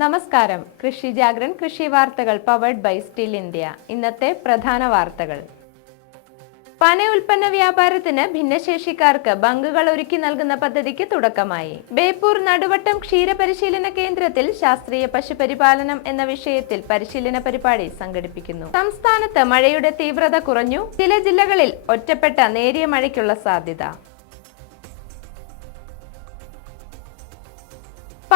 നമസ്കാരം. കൃഷി ജാഗ്രൻ കൃഷി വാർത്തകൾ പവർഡ് ബൈ സ്റ്റിൽ ഇന്ത്യ ഇന്നത്തെ പ്രധാന വാർത്തകൾ. പന ഉൽപ്പന്ന വ്യാപാരത്തിന് ഭിന്നശേഷിക്കാർക്ക് ബങ്കുകൾ ഒരുക്കി നൽകുന്ന പദ്ധതിക്ക് തുടക്കമായി. ബേപ്പൂർ നടുവട്ടം ക്ഷീരപരിശീലന കേന്ദ്രത്തിൽ ശാസ്ത്രീയ പശുപരിപാലനം എന്ന വിഷയത്തിൽ പരിശീലന പരിപാടി സംഘടിപ്പിക്കുന്നു. സംസ്ഥാനത്ത് മഴയുടെ തീവ്രത കുറഞ്ഞു. ചില ജില്ലകളിൽ ഒറ്റപ്പെട്ട നേരിയ മഴയ്ക്കുള്ള സാധ്യത.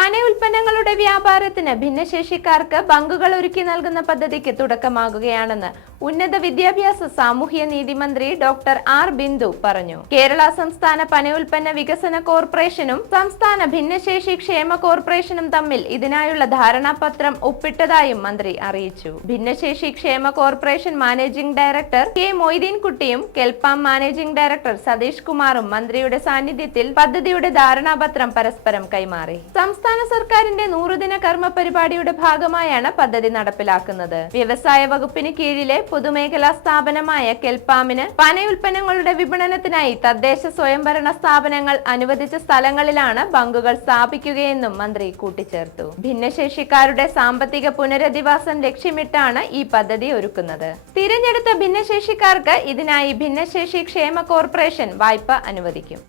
പന ഉൽപ്പന്നങ്ങളുടെ വ്യാപാരത്തിന് ഭിന്നശേഷിക്കാർക്ക് ബങ്കുകൾ ഒരുക്കി നൽകുന്ന പദ്ധതിക്ക് തുടക്കമാകുകയാണെന്ന് ഉന്നത വിദ്യാഭ്യാസ സാമൂഹ്യ നീതി മന്ത്രി ഡോക്ടർ ആർ ബിന്ദു പറഞ്ഞു. കേരള സംസ്ഥാന പനയുൽപ്പന്ന വികസന കോർപ്പറേഷനും സംസ്ഥാന ഭിന്നശേഷി ക്ഷേമ കോർപ്പറേഷനും തമ്മിൽ ഇതിനായുള്ള ധാരണാപത്രം ഒപ്പിട്ടതായും മന്ത്രി അറിയിച്ചു. ഭിന്നശേഷി ക്ഷേമ കോർപ്പറേഷൻ മാനേജിംഗ് ഡയറക്ടർ കെ മൊയ്തീൻകുട്ടിയും കെൽപ്പാം മാനേജിംഗ് ഡയറക്ടർ സതീഷ് കുമാറും മന്ത്രിയുടെ സാന്നിധ്യത്തിൽ പദ്ധതിയുടെ ധാരണാപത്രം പരസ്പരം കൈമാറി. സംസ്ഥാന സർക്കാരിന്റെ നൂറുദിന കർമ്മ പരിപാടിയുടെ ഭാഗമായാണ് പദ്ധതി നടപ്പിലാക്കുന്നത്. വ്യവസായ വകുപ്പിന് കീഴിലെ പൊതുമേഖലാ സ്ഥാപനമായ കെൽപ്പാമിന് പനയുൽപ്പന്നങ്ങളുടെ വിപണനത്തിനായി തദ്ദേശ സ്വയംഭരണ സ്ഥാപനങ്ങൾ അനുവദിച്ച സ്ഥലങ്ങളിലാണ് ബങ്കുകൾ സ്ഥാപിക്കുകയെന്നും മന്ത്രി കൂട്ടിച്ചേർത്തു. ഭിന്നശേഷിക്കാരുടെ സാമ്പത്തിക പുനരധിവാസം ലക്ഷ്യമിട്ടാണ് ഈ പദ്ധതി ഒരുക്കുന്നത്. തിരഞ്ഞെടുത്ത ഭിന്നശേഷിക്കാർക്ക് ഇതിനായി ഭിന്നശേഷി ക്ഷേമ കോർപ്പറേഷൻ വായ്പ അനുവദിക്കും.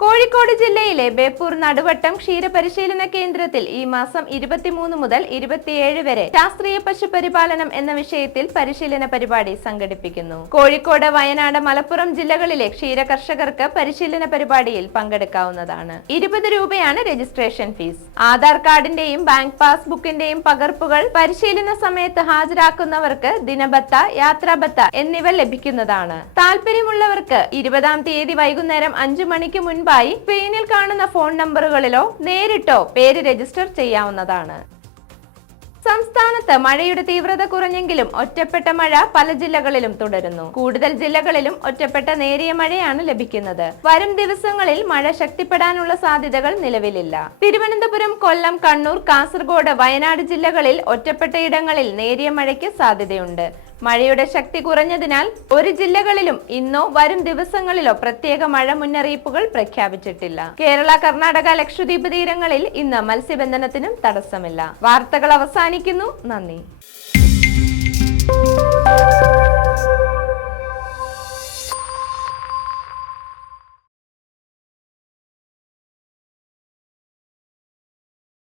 കോഴിക്കോട് ജില്ലയിലെ ബേപ്പൂർ നടുവട്ടം ക്ഷീരപരിശീലന കേന്ദ്രത്തിൽ ഈ മാസം ഇരുപത്തിമൂന്ന് മുതൽ ഇരുപത്തിയേഴ് വരെ ശാസ്ത്രീയ പശുപരിപാലനം എന്ന വിഷയത്തിൽ പരിശീലന പരിപാടി സംഘടിപ്പിക്കുന്നു. കോഴിക്കോട് വയനാട് മലപ്പുറം ജില്ലകളിലെ ക്ഷീര കർഷകർക്ക് പരിശീലന പരിപാടിയിൽ പങ്കെടുക്കാവുന്നതാണ്. ഇരുപത് രൂപയാണ് രജിസ്ട്രേഷൻ ഫീസ്. ആധാർ കാർഡിന്റെയും ബാങ്ക് പാസ്ബുക്കിന്റെയും പകർപ്പുകൾ പരിശീലന സമയത്ത് ഹാജരാക്കുന്നവർക്ക് ദിനബത്ത യാത്രാബത്ത എന്നിവ ലഭിക്കുന്നതാണ്. താല്പര്യമുള്ളവർക്ക് ഇരുപതാം തീയതി വൈകുന്നേരം അഞ്ചു മണിക്ക് മുൻപായി സ്ക്രീനിൽ കാണുന്ന ഫോൺ നമ്പറുകളിലോ നേരിട്ടോ പേര് രജിസ്റ്റർ ചെയ്യാവുന്നതാണ്. സംസ്ഥാനത്ത് മഴയുടെ തീവ്രത കുറഞ്ഞെങ്കിലും ഒറ്റപ്പെട്ട മഴ പല ജില്ലകളിലും തുടരുന്നു. കൂടുതൽ ജില്ലകളിലും ഒറ്റപ്പെട്ട നേരിയ മഴയാണ് ലഭിക്കുന്നത്. വരും ദിവസങ്ങളിൽ മഴ ശക്തിപ്പെടാനുള്ള സാധ്യതകൾ നിലവിലില്ല. തിരുവനന്തപുരം കൊല്ലം കണ്ണൂർ കാസർഗോഡ് വയനാട് ജില്ലകളിൽ ഒറ്റപ്പെട്ട ഇടങ്ങളിൽ നേരിയ മഴയ്ക്ക് സാധ്യതയുണ്ട്. മഴയുടെ ശക്തി കുറഞ്ഞതിനാൽ ഒരു ജില്ലകളിലും ഇന്നോ വരും ദിവസങ്ങളിലോ പ്രത്യേക മഴ മുന്നറിയിപ്പുകൾ പ്രഖ്യാപിച്ചിട്ടില്ല. കേരള കർണാടക ലക്ഷദ്വീപ് തീരങ്ങളിൽ ഇന്ന് മത്സ്യബന്ധനത്തിനും തടസ്സമില്ല. വാർത്തകൾ അവസാനിക്കുന്നു. നന്ദി.